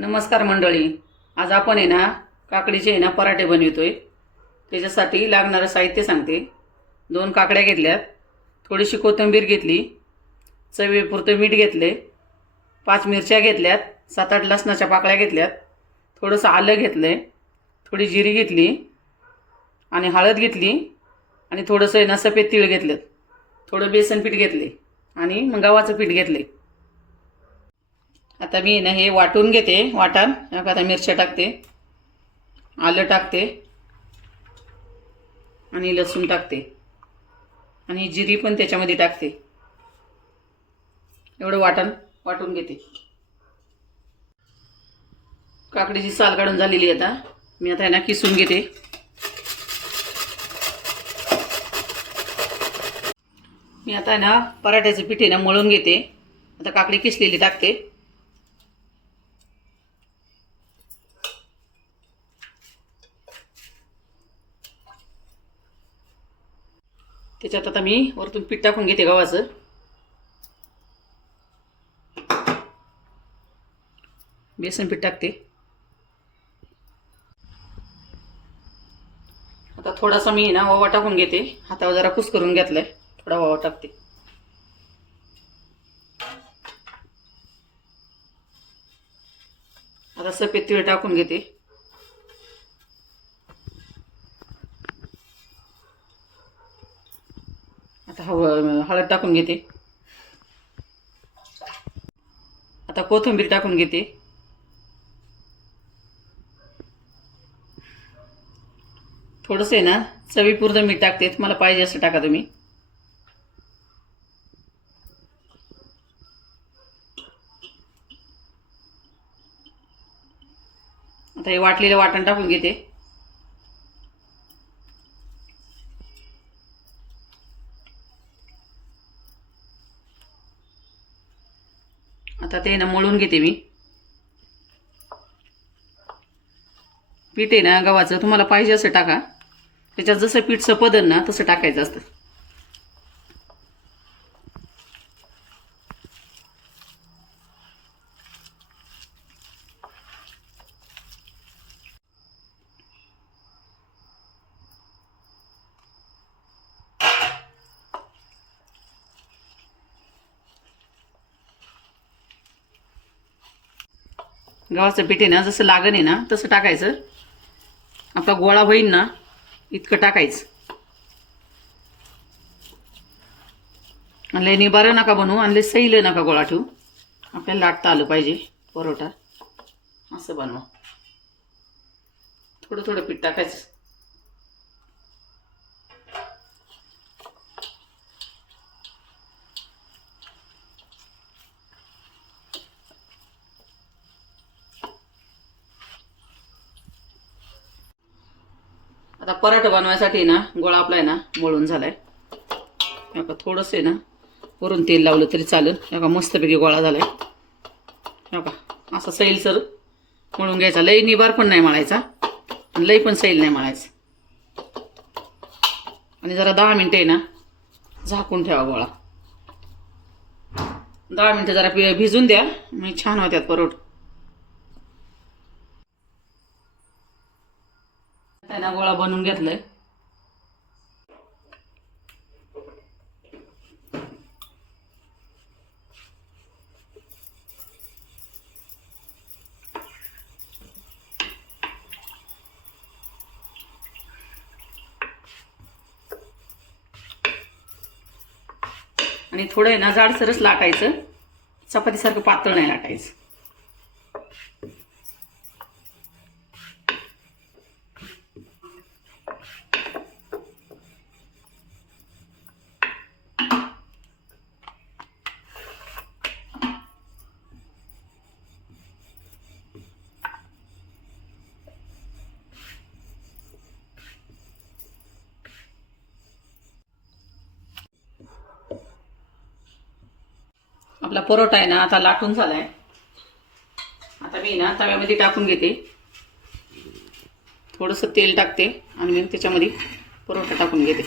नमस्कार मंडळी. आज आपण आहे ना काकडीचे आहे ना पराठे बनवतोय. त्याच्यासाठी लागणारं साहित्य सांगते. 2 काकड्या घेतल्यात, थोडीशी कोथिंबीर घेतली, चवीपुरतं मीठ घेतले, 5 मिरच्या घेतल्यात, 7-8 लसणाच्या पाकळ्या घेतल्यात, थोडंसं आलं घेतलंय, थोडी जिरी घेतली आणि हळद घेतली आणि थोडंसं आहे ना सफेद तीळ घेतलं, थोडं बेसन पीठ घेतले आणि मग गव्हाचं पीठ घेतले. आता मी ना हे वाटून घेते. वाटण आता मिरच्या टाकते, आलं टाकते आणि लसूण टाकते आणि जिरी पण त्याच्यामध्ये टाकते. एवढं वाटण वाटून घेते. काकडीची साल काढून झालेली आता मी आता ना किसून घेते. मी आता ना पराठ्याचं पीठ आहे ना मळून घेते. आता काकडी किसलेली टाकते. त्याच्यात आता मी वरतून पीठ टाकून घेते गव्हाचं. बेसन पीठ टाकते. आता थोडासा मी ना ओवा टाकून घेते. हातावर जरा कुस करून घेतलाय, थोडा ओवा टाकते. आता सफेद तीळ टाकून घेते. आता हळद टाकून घेते. आता कोथिंबीर टाकून घेते. थोडंसं आहे ना चवीपुरतं मीठ टाकते. तुम्हाला पाहिजे असं टाका तुम्ही. आता हे वाटलेलं वाटण टाकून घेते. आता ते ना मळून घेते मी. पीठ आहे ना गव्हाचं तुम्हाला पाहिजे असं टाका. त्याच्यात जसं पीठ सपदन ना तसं टाकायचं असतं. गव्हाचं पीठ आहे ना जसं लागण आहे ना तसं टाकायचं. आपला गोळा होईल ना इतकं टाकायचं. आणि निबारं नका बनवू आणि सैल नका गोळा ठेवू. आपल्याला लाटता आलं पाहिजे परोठा. असं बनवा. थोडं थोडं पीठ टाकायचं. आता पराठा बनवायसाठी ना गोळा आपला आहे ना मळून झालाय. आता थोडंसं आहे ना वरून तेल लावलं तरी चालेल. एका मस्तपैकी गोळा झालाय. का असा सैलसर मळून घ्यायचा. लई निबार पण नाही मळायचा आणि लई पण सैल नाही मळायचा. आणि जरा 10 मिनिटं आहे ना झाकून ठेवा गोळा. 10 मिनिटं जरा भिजून द्या. मग छान होत्यात परोठे. ना गोळा बनवून घेतलाय. आणि थोडं आहे ना जाडसरच लाटायचं. चपातीसारखं पातळ नाही लाटायचं. आपला परोठा आहे ना आता लाटून झालाय. आता मी ना तव्यामध्ये टाकून घेते. थोडंसं तेल टाकते आणि मग त्याच्यामध्ये परोठा टाकून घेते.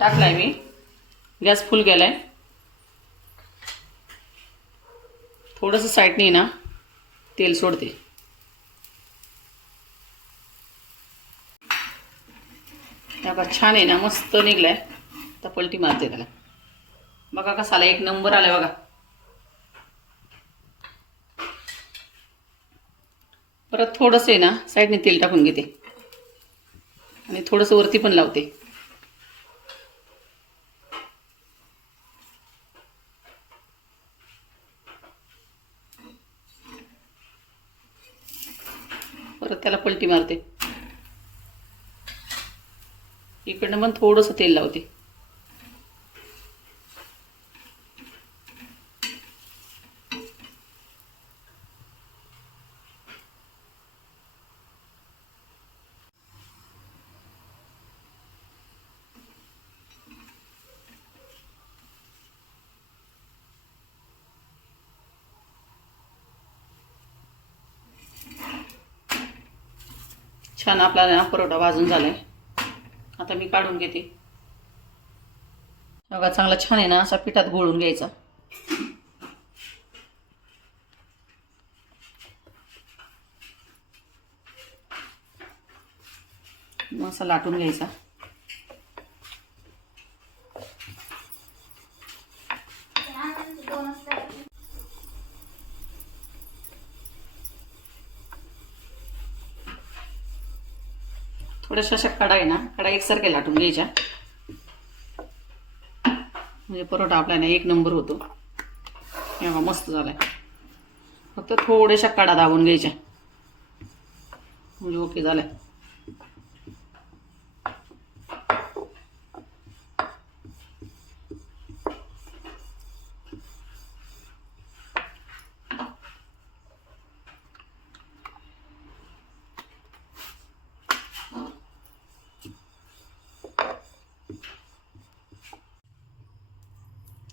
टाकलाय मी, गॅस फुल केलाय. थोडंसं साईडनी ना तेल सोडते. बघा छान आहे ना, मस्त निघलाय. आता पलटी मारते त्याला. बघा कसाला एक नंबर आलाय बघा. परत थोडंसं आहे ना साईडने तेल टाकून घेते आणि थोडंसं वरती पण लावते. परत त्याला पलटी मारते. इकडनं पण थोडंसं तेल लावते. छान आपला ना परोठा भाजून झालाय. आता मी काढून घेते. बघा चांगला छान आहे ना, असा पिठात घोळून घ्यायचा. मग असा लाटून घ्यायचा. थोड्याशा अशा कडा आहे ना, कडा एकसारख्या लाटून घ्यायच्या. म्हणजे परोठा आपला ना एक नंबर होतो. एवढा मस्त झालाय. फक्त थोड्याशा कडा दाबून घ्यायच्या म्हणजे ओके झालाय.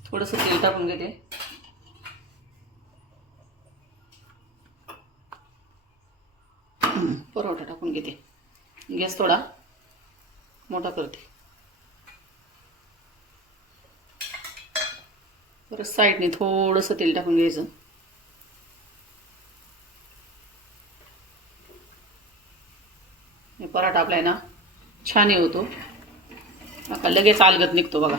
थोडंसं तेल टाकून घेते. परोठा टाकून घेते. गॅस थोडा मोठा करते. परत साईडने थोडंसं तेल टाकून घ्यायचं. हे पराठा आपला आहे ना छान होतो. आता लगेच अलगत निघतो बघा.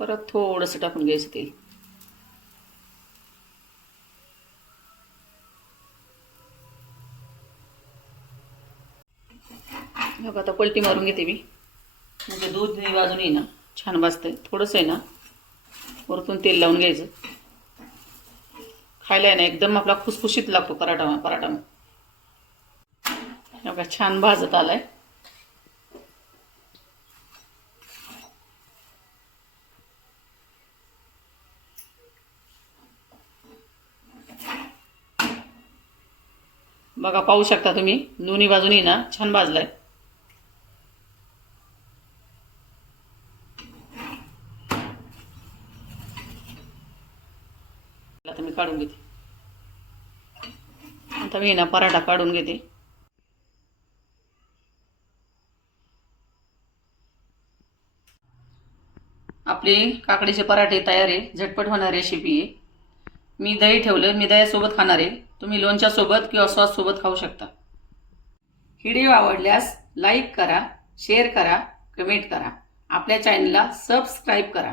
परत थोडंसं टाकून घ्यायचं तेल. बघा आता पलटी मारून घेते मी. म्हणजे दूध बाजून ना छान भाजतंय. थोडंसं आहे ना वरतून तेल लावून घ्यायचं. खायला आहे ना एकदम आपला खुसखुशीत लागतो पराठा. बघा छान भाजत आलाय. बघा पाहू शकता तुम्ही, दोन्ही बाजूनी ना छान भाजलाय. आता मी काढून घेते. आता मी ना पराठा काढून घेते. आपले काकडीचे पराठे तयार आहे. झटपट होणारी रेसिपी आहे. मी दही ठेवलं. मी दह्यासोबत खाणार आहे. तुम्ही लोणच्यासोबत किंवा सॉससोबत खाऊ शकता. व्हिडिओ आवडल्यास लाईक करा, शेअर करा, कमेंट करा. आपल्या चॅनलला सबस्क्राईब करा.